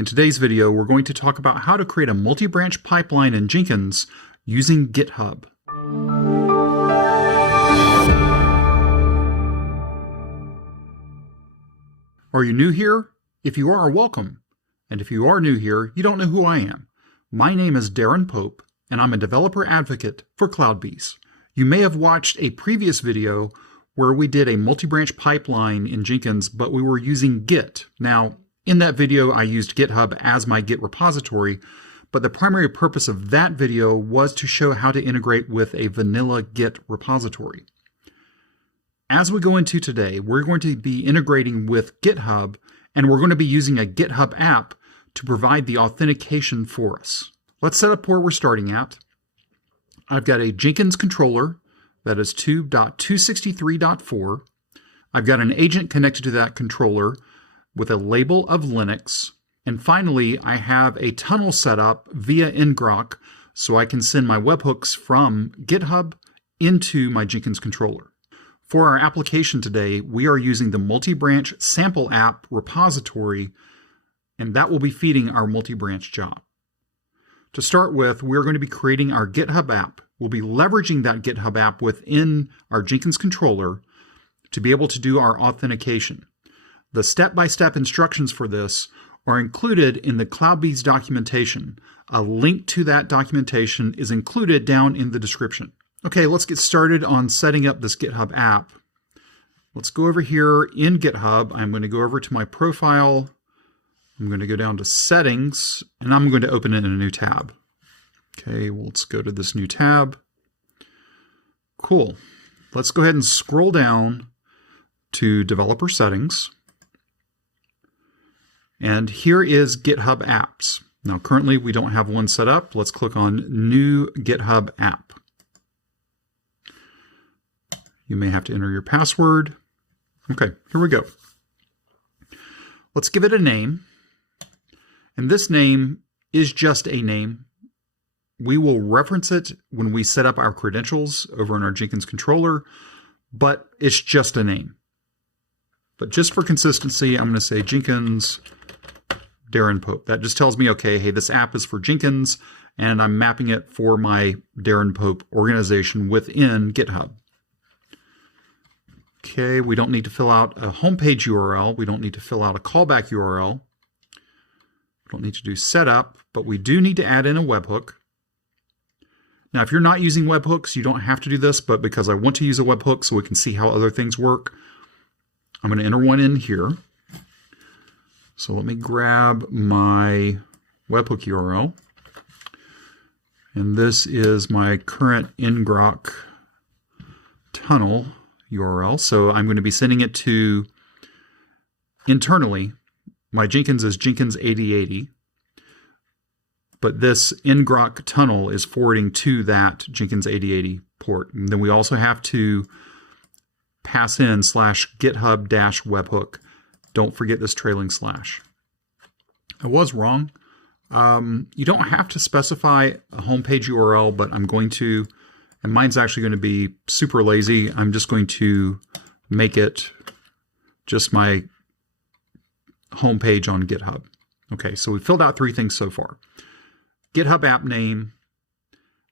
In today's video, we're going to talk about how to create a multi-branch pipeline in Jenkins using GitHub. Are you new here? If you are, welcome. And if you are new here, you don't know who I am. My name is Darren Pope, and I'm a developer advocate for CloudBees. You may have watched a previous video where we did a multi-branch pipeline in Jenkins, but we were using Git. Now, in that video, I used GitHub as my Git repository, but the primary purpose of that video was to show how to integrate with a vanilla Git repository. As we go into today, we're going to be integrating with GitHub, and we're going to be using a GitHub app to provide the authentication for us. Let's set up where we're starting at. I've got a Jenkins controller that is 2.263.4. I've got an agent connected to that controller with a label of Linux. And finally, I have a tunnel set up via ngrok so I can send my webhooks from GitHub into my Jenkins controller. For our application today, we are using the multi-branch sample app repository, and that will be feeding our multi-branch job. To start with, we're going to be creating our GitHub app. We'll be leveraging that GitHub app within our Jenkins controller to be able to do our authentication. The step-by-step instructions for this are included in the CloudBees documentation. A link to that documentation is included down in the description. Okay, let's get started on setting up this GitHub app. Let's go over here in GitHub. I'm going to go over to my profile. I'm going to go down to settings, and I'm going to open it in a new tab. Okay, well, let's go to this new tab. Cool. Let's go ahead and scroll down to developer settings. And here is GitHub apps. Now, currently we don't have one set up. Let's click on new GitHub app. You may have to enter your password. Okay, here we go. Let's give it a name. And this name is just a name. We will reference it when we set up our credentials over in our Jenkins controller, but it's just a name. But just for consistency, I'm going to say Jenkins Darren Pope. That just tells me, okay, hey, this app is for Jenkins, and I'm mapping it for my Darren Pope organization within GitHub. Okay, we don't need to fill out a homepage URL. We don't need to fill out a callback URL. We don't need to do setup, but we do need to add in a webhook. Now, if you're not using webhooks, you don't have to do this, but because I want to use a webhook so we can see how other things work, I'm going to enter one in here. So let me grab my webhook URL. And this is my current ngrok tunnel URL. So I'm going to be sending it to internally. My Jenkins is Jenkins 8080. But this ngrok tunnel is forwarding to that Jenkins 8080 port. And then we also have to pass in /github-webhook. Don't forget this trailing slash. I was wrong. You don't have to specify a homepage URL, but I'm going to, and mine's actually going to be super lazy. I'm just going to make it just my homepage on GitHub. Okay, so we filled out 3 things so far. GitHub app name.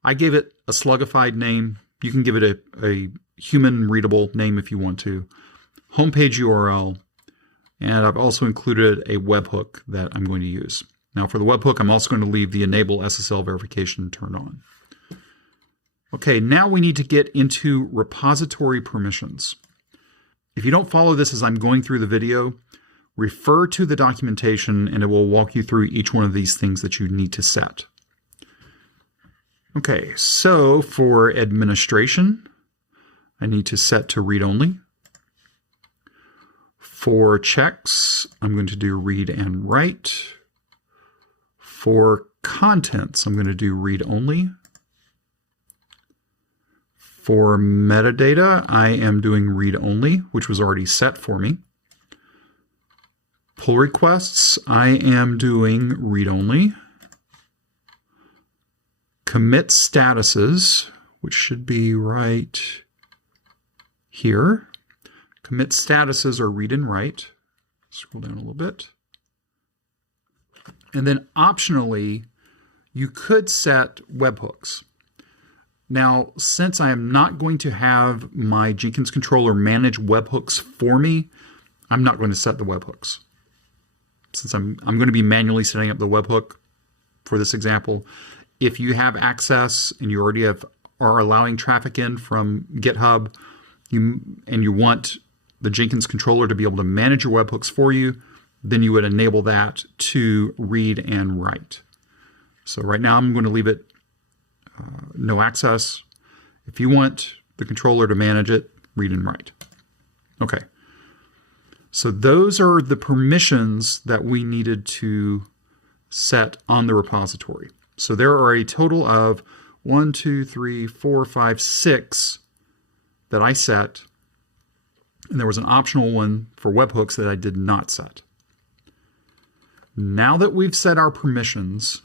I gave it a slugified name. You can give it a human readable name if you want to. Homepage URL. And I've also included a webhook that I'm going to use. Now for the webhook, I'm also going to leave the enable SSL verification turned on. Okay, now we need to get into repository permissions. If you don't follow this as I'm going through the video, refer to the documentation and it will walk you through each one of these things that you need to set. Okay, so for administration, I need to set to read only. For checks, I'm going to do read and write. For contents, I'm going to do read only. For metadata, I am doing read only, which was already set for me. Pull requests, I am doing read only. Commit statuses, which should be right here. Commit statuses are read and write. Scroll down a little bit. And then optionally, you could set webhooks. Now, since I am not going to have my Jenkins controller manage webhooks for me, I'm not going to set the webhooks. Since I'm going to be manually setting up the webhook for this example, if you have access and you already are allowing traffic in from GitHub, and you want the Jenkins controller to be able to manage your webhooks for you, then you would enable that to read and write. So right now I'm going to leave it no access. If you want the controller to manage it, read and write. Okay. So those are the permissions that we needed to set on the repository. So there are a total of 1, 2, 3, 4, 5, 6 that I set. And there was an optional one for webhooks that I did not set. Now that we've set our permissions,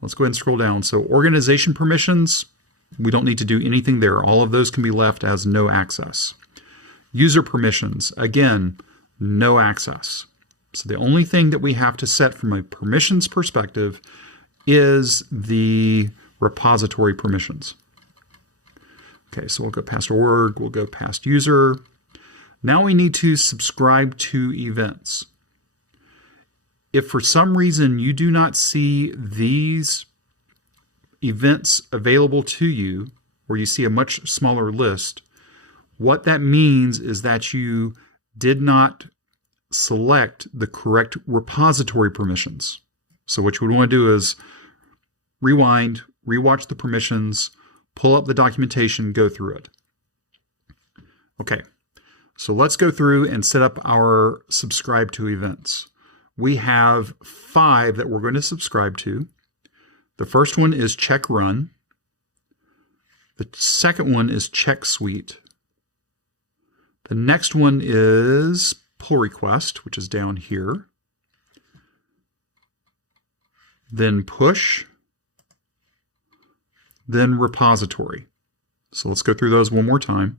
let's go ahead and scroll down. So organization permissions, we don't need to do anything there. All of those can be left as no access. User permissions, again, no access. So the only thing that we have to set from a permissions perspective is the repository permissions. Okay, so we'll go past org, we'll go past user. Now we need to subscribe to events. If for some reason you do not see these events available to you, or you see a much smaller list, what that means is that you did not select the correct repository permissions. So what you would want to do is rewind, rewatch the permissions, pull up the documentation, go through it. Okay, so let's go through and set up our subscribe to events. We have 5 that we're going to subscribe to. The first one is check run. The second one is check suite. The next one is pull request, which is down here. Then push. Then repository. So let's go through those one more time.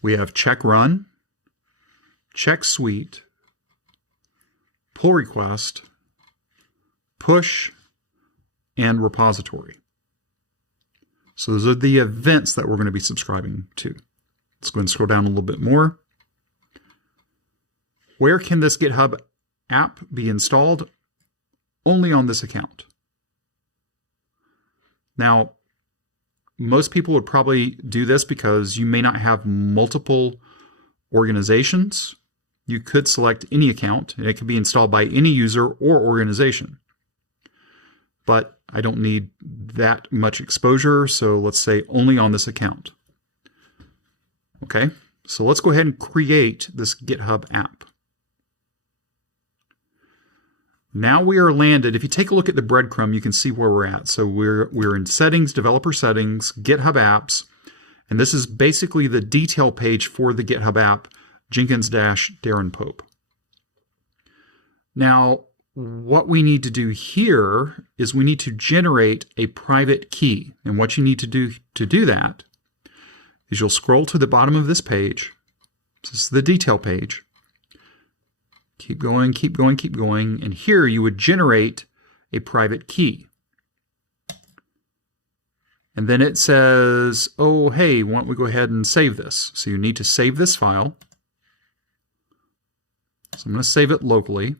We have check run, check suite, pull request, push, and repository. So those are the events that we're going to be subscribing to. Let's go ahead and scroll down a little bit more. Where can this GitHub app be installed? Only on this account. Now, most people would probably do this because you may not have multiple organizations. You could select any account, and it can be installed by any user or organization. But I don't need that much exposure, so let's say only on this account. Okay, so let's go ahead and create this GitHub app. Now we are landed. If you take a look at the breadcrumb, you can see where we're at. So we're in settings, developer settings, GitHub apps, and this is basically the detail page for the GitHub app, Jenkins-Darren Pope. Now, what we need to do here is we need to generate a private key. And what you need to do that is you'll scroll to the bottom of this page. This is the detail page. Keep going, keep going, keep going. And here you would generate a private key. And then it says, oh, hey, why don't we go ahead and save this? So you need to save this file. So I'm going to save it locally.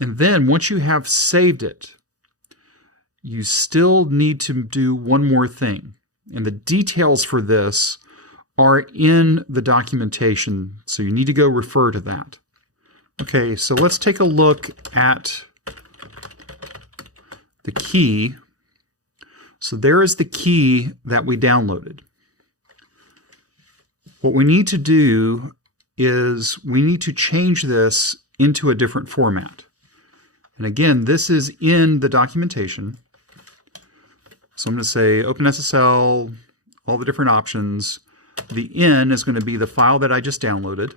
And then once you have saved it, you still need to do one more thing. And the details for this are in the documentation, so you need to go refer to that. Okay, so let's take a look at the key. So there is the key that we downloaded. What we need to do is we need to change this into a different format. And again, this is in the documentation. So I'm going to say OpenSSL, all the different options. The in is going to be the file that I just downloaded.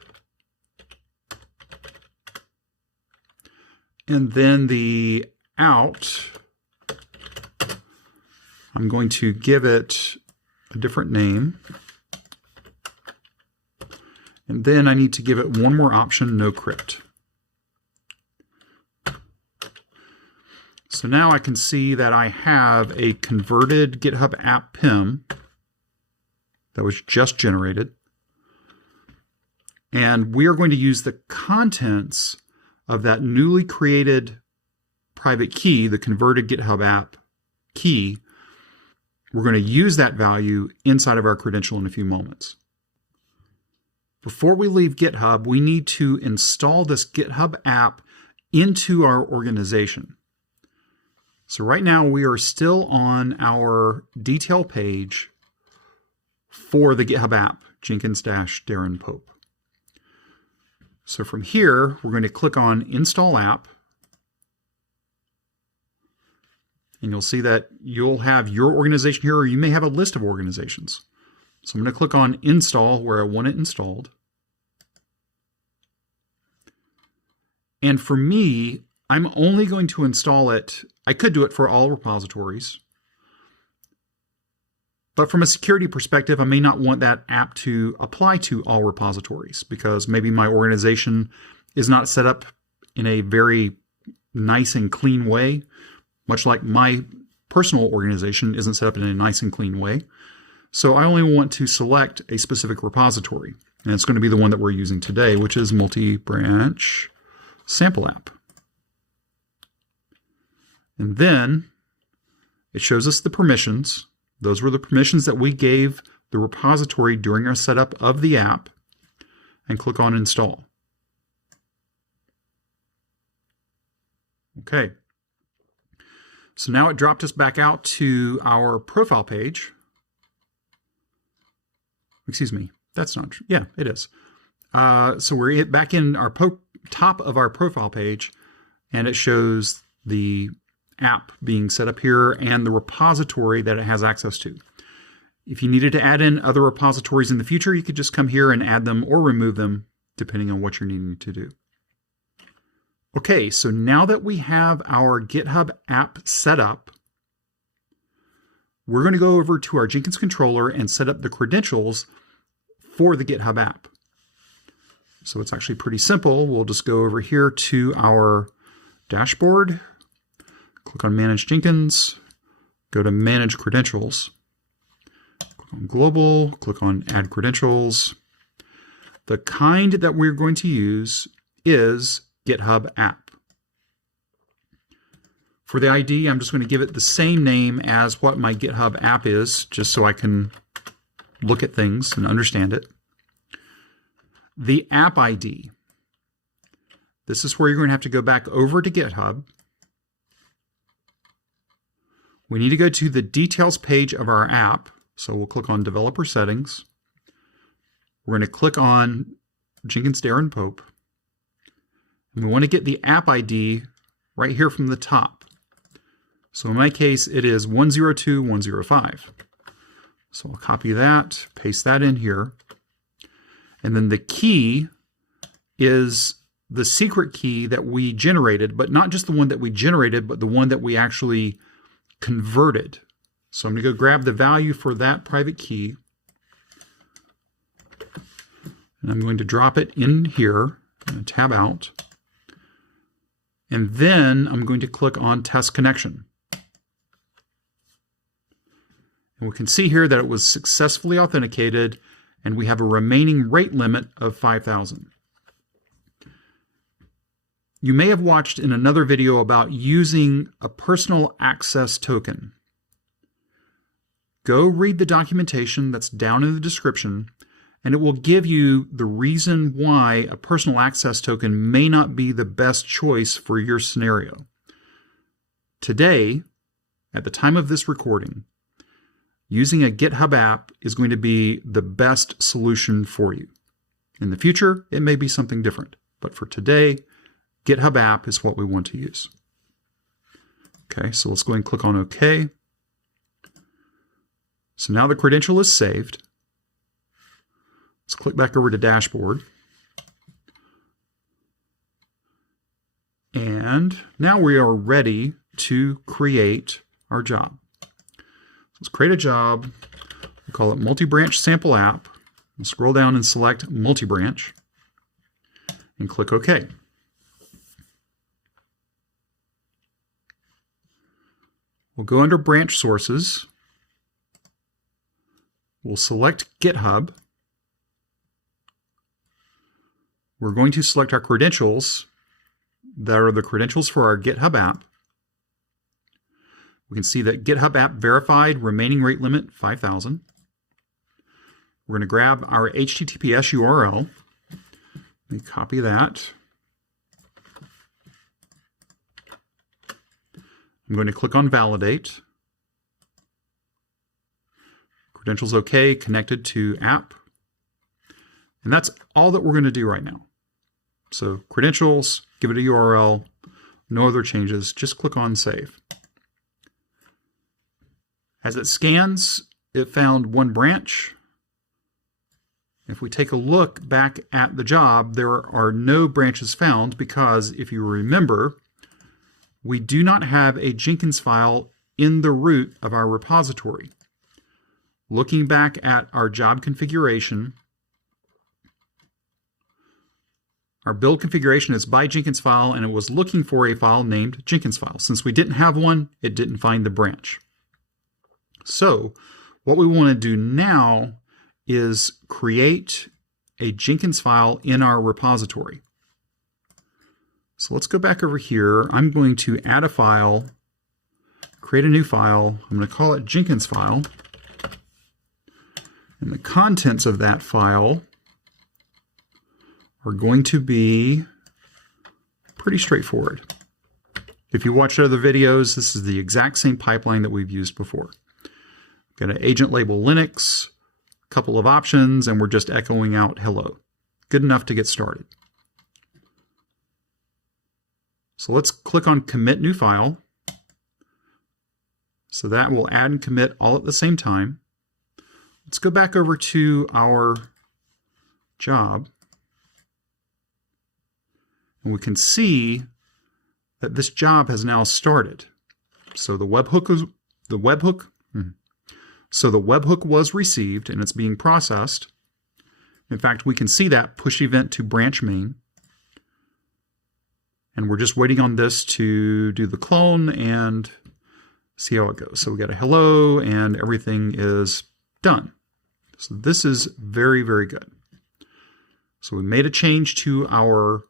And then the out, I'm going to give it a different name. And then I need to give it one more option, no crypt. So now I can see that I have a converted GitHub App PIM that was just generated. And we are going to use the contents of that newly created private key, the converted GitHub App key. We're going to use that value inside of our credential in a few moments. Before we leave GitHub, we need to install this GitHub app into our organization. So right now we are still on our detail page for the GitHub app, Jenkins-Darren Pope. So from here, we're going to click on Install App. And you'll see that you'll have your organization here, or you may have a list of organizations. So I'm going to click on Install where I want it installed. And for me, I'm only going to install it. I could do it for all repositories. But from a security perspective, I may not want that app to apply to all repositories because maybe my organization is not set up in a very nice and clean way, much like my personal organization isn't set up in a nice and clean way. So I only want to select a specific repository, and it's going to be the one that we're using today, which is Multibranch Sample App. And then it shows us the permissions. Those were the permissions that we gave the repository during our setup of the app, and click on Install. Okay. So now it dropped us back out to our profile page. Excuse me, that's not true. Yeah, it is. So we're back in our top of our profile page, and it shows the app being set up here and the repository that it has access to. If you needed to add in other repositories in the future, you could just come here and add them or remove them depending on what you're needing to do. Okay, so now that we have our GitHub app set up, we're going to go over to our Jenkins controller and set up the credentials for the GitHub app. So it's actually pretty simple. We'll just go over here to our dashboard, click on Manage Jenkins, go to Manage Credentials, click on Global, click on Add Credentials. The kind that we're going to use is GitHub App. For the ID, I'm just going to give it the same name as what my GitHub app is, just so I can look at things and understand it. The app ID. This is where you're going to have to go back over to GitHub. We need to go to the details page of our app. So we'll click on Developer Settings. We're going to click on Jenkins-Darren Pope. And we want to get the app ID right here from the top. So in my case, it is 102105. So I'll copy that, paste that in here. And then the key is the secret key that we generated, but not just the one that we generated, but the one that we actually converted. So I'm going to go grab the value for that private key. And I'm going to drop it in here, and tab out. And then I'm going to click on Test Connection. And we can see here that it was successfully authenticated, and we have a remaining rate limit of 5,000. You may have watched in another video about using a personal access token. Go read the documentation that's down in the description, and it will give you the reason why a personal access token may not be the best choice for your scenario. Today, at the time of this recording, using a GitHub app is going to be the best solution for you. In the future, it may be something different, but for today, GitHub app is what we want to use. Okay, so let's go ahead and click on OK. So now the credential is saved. Let's click back over to Dashboard. And now we are ready to create our job. Let's create a job. We'll call it Multibranch Sample App. We'll scroll down and select Multibranch and click OK. We'll go under branch sources. We'll select GitHub. We're going to select our credentials that are the credentials for our GitHub app. We can see that GitHub app verified, remaining rate limit 5,000. We're going to grab our HTTPS URL. Let me copy that. I'm going to click on Validate. Credentials OK, connected to app. And that's all that we're going to do right now. So credentials, give it a URL, no other changes, just click on Save. As it scans, it found one branch. If we take a look back at the job, there are no branches found because, if you remember, we do not have a Jenkins file in the root of our repository. Looking back at our job configuration, our build configuration is by Jenkinsfile, and it was looking for a file named Jenkinsfile. Since we didn't have one, it didn't find the branch. So what we want to do now is create a Jenkins file in our repository. So let's go back over here. I'm going to add a file, create a new file. I'm going to call it Jenkinsfile. And the contents of that file are going to be pretty straightforward. If you watched other videos, this is the exact same pipeline that we've used before. Got an agent label Linux, a couple of options, and we're just echoing out hello. Good enough to get started. So let's click on Commit New File. So that will add and commit all at the same time. Let's go back over to our job. And we can see that this job has now started. So the webhook was received and it's being processed. In fact, we can see that push event to branch main. And we're just waiting on this to do the clone and see how it goes. So we got a hello and everything is done. So this is very, very good. So we made a change to our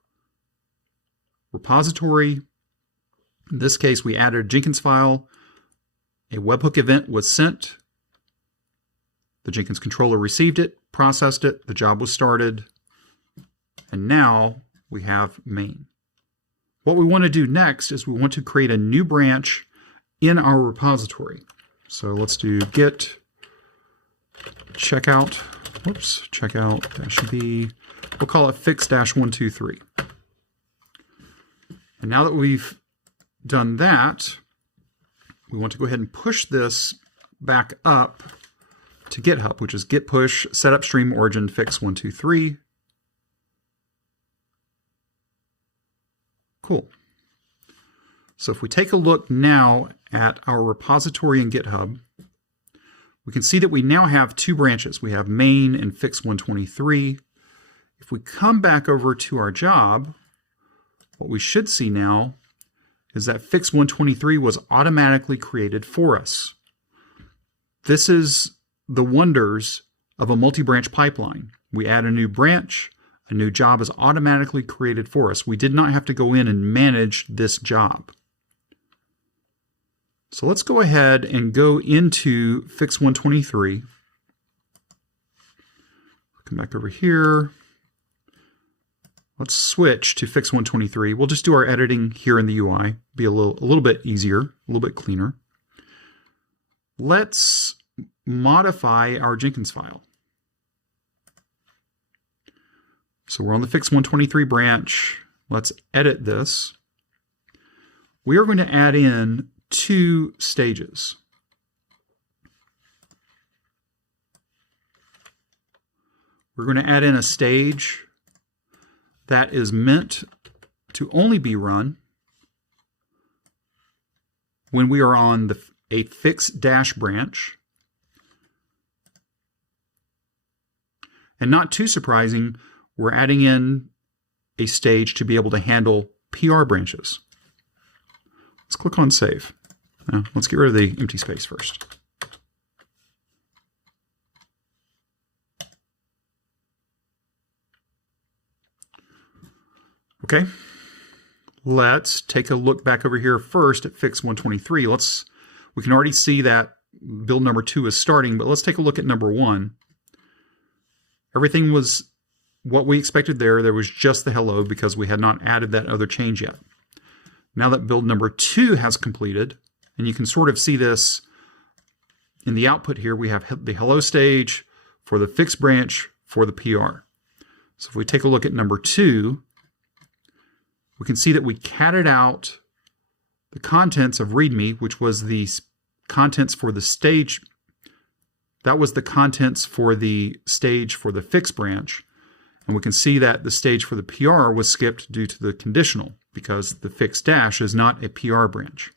repository. In this case, we added a Jenkins file. A webhook event was sent. The Jenkins controller received it, processed it, the job was started, and now we have main. What we want to do next is we want to create a new branch in our repository. So let's do git checkout, checkout-b, we'll call it fix-123. And now that we've done that, we want to go ahead and push this back up to GitHub, which is git push setup stream origin fix123. Cool. So if we take a look now at our repository in GitHub, we can see that we now have two branches. We have main and fix123. If we come back over to our job, what we should see now is that fix123 was automatically created for us. This is the wonders of a multi-branch pipeline. We add a new branch, a new job is automatically created for us. We did not have to go in and manage this job. So let's go ahead and go into fix123. Come back over here. Let's switch to fix123. We'll just do our editing here in the UI. Be a little bit easier, a little bit cleaner. Let's modify our Jenkins file. So we're on the fix123 branch. Let's edit this. We are going to add in two stages. We're going to add in a stage that is meant to only be run when we are on a fix dash branch. And not too surprising, we're adding in a stage to be able to handle PR branches. Let's click on Save. Now, let's get rid of the empty space first. Okay, let's take a look back over here first at Fix 123. We can already see that build number 2 is starting, but let's take a look at number 1. Everything was what we expected there. There was just the hello because we had not added that other change yet. Now that build number 2 has completed, and you can sort of see this in the output here, we have the hello stage for the fix branch for the PR. So if we take a look at number 2, we can see that we catted out the contents of README, which was the contents for the stage. That was the contents for the stage for the fix branch. And we can see that the stage for the PR was skipped due to the conditional, because the fix dash is not a PR branch.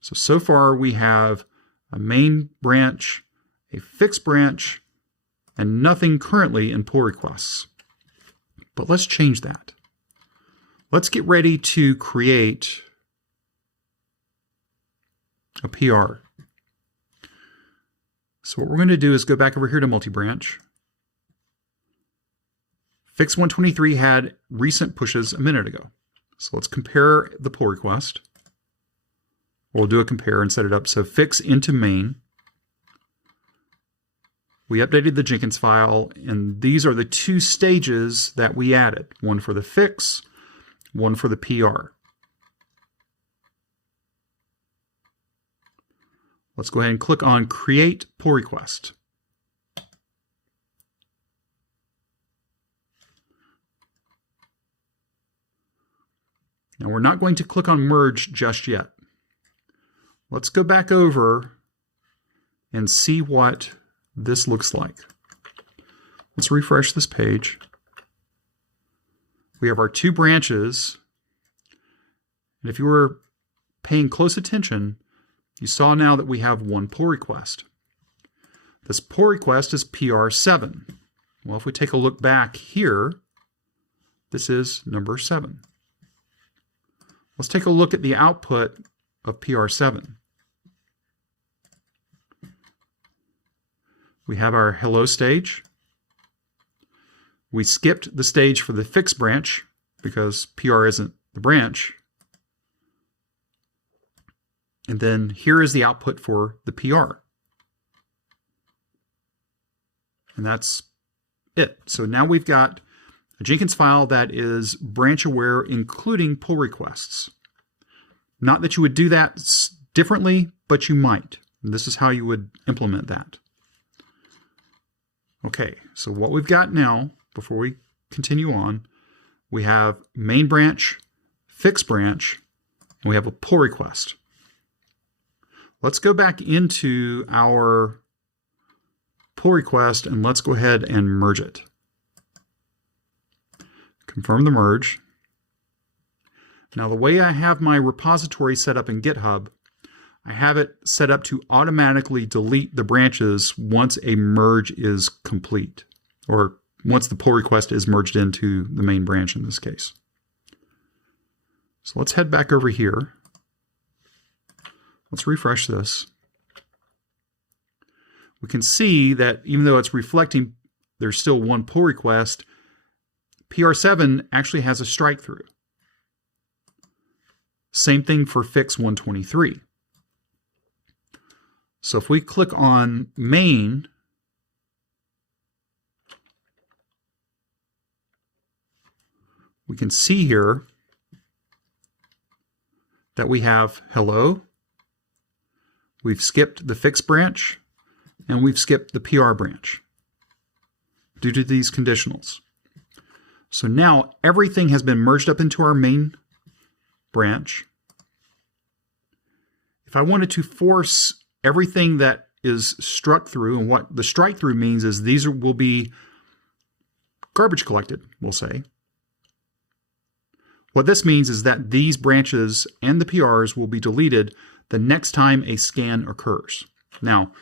So far we have a main branch, a fix branch, and nothing currently in pull requests. But let's change that. Let's get ready to create a PR. So what we're going to do is go back over here to Multibranch. Fix 123 had recent pushes a minute ago. So let's compare the pull request. We'll do a compare and set it up. So fix into main. We updated the Jenkins file, and these are the 2 stages that we added. One for the fix, one for the PR. Let's go ahead and click on Create Pull Request. Now we're not going to click on Merge just yet. Let's go back over and see what this looks like. Let's refresh this page. We have our 2 branches. And if you were paying close attention, you saw now that we have 1 pull request. This pull request is PR7. Well, if we take a look back here, this is number 7. Let's take a look at the output of PR7. We have our hello stage. We skipped the stage for the fix branch because PR isn't the branch. And then here is the output for the PR. And that's it. So now we've got a Jenkins file that is branch aware, including pull requests. Not that you would do that differently, but you might. And this is how you would implement that. Okay, so what we've got now, before we continue on, we have main branch, fix branch, and we have a pull request. Let's go back into our pull request and let's go ahead and merge it. Confirm the merge. Now the way I have my repository set up in GitHub, I have it set up to automatically delete the branches once a merge is complete, or once the pull request is merged into the main branch in this case. So let's head back over here. Let's refresh this. We can see that even though it's reflecting there's still 1 pull request, PR7 actually has a strike through. Same thing for Fix 123. So if we click on main, we can see here that we have hello, we've skipped the fix branch, and we've skipped the PR branch due to these conditionals. So now everything has been merged up into our main branch. If I wanted to force everything that is struck through, and what the strike through means is these will be garbage collected, we'll say. What this means is that these branches and the PRs will be deleted the next time a scan occurs. Now,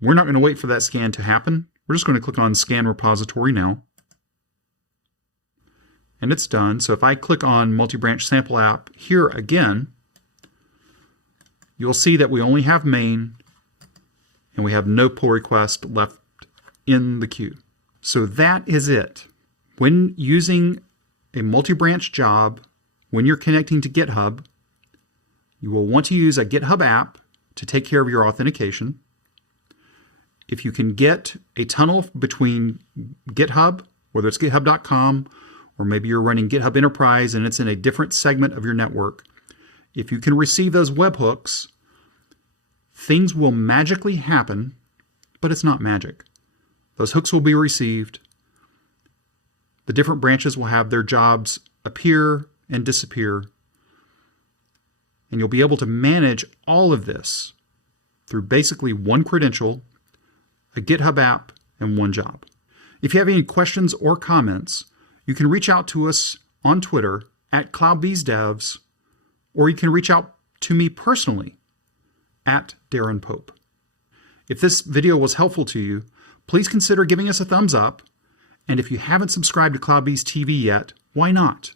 We're not going to wait for that scan to happen. We're just going to click on Scan Repository now. And it's done. So if I click on Multibranch Sample App here again, you'll see that we only have main and we have no pull request left in the queue. So that is it. When using a multi-branch job, when you're connecting to GitHub, you will want to use a GitHub app to take care of your authentication. If you can get a tunnel between GitHub, whether it's github.com or maybe you're running GitHub Enterprise and it's in a different segment of your network, if you can receive those webhooks, things will magically happen, but it's not magic. Those hooks will be received. The different branches will have their jobs appear and disappear. And you'll be able to manage all of this through basically one credential, a GitHub app, and one job. If you have any questions or comments, you can reach out to us on Twitter at CloudBeesDevs, or you can reach out to me personally at Darren Pope. If this video was helpful to you, please consider giving us a thumbs up. And if you haven't subscribed to CloudBees TV yet, why not?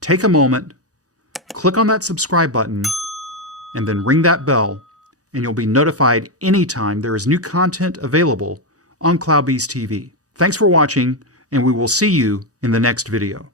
Take a moment, click on that subscribe button, and then ring that bell, and you'll be notified anytime there is new content available on CloudBees TV. Thanks for watching, and we will see you in the next video.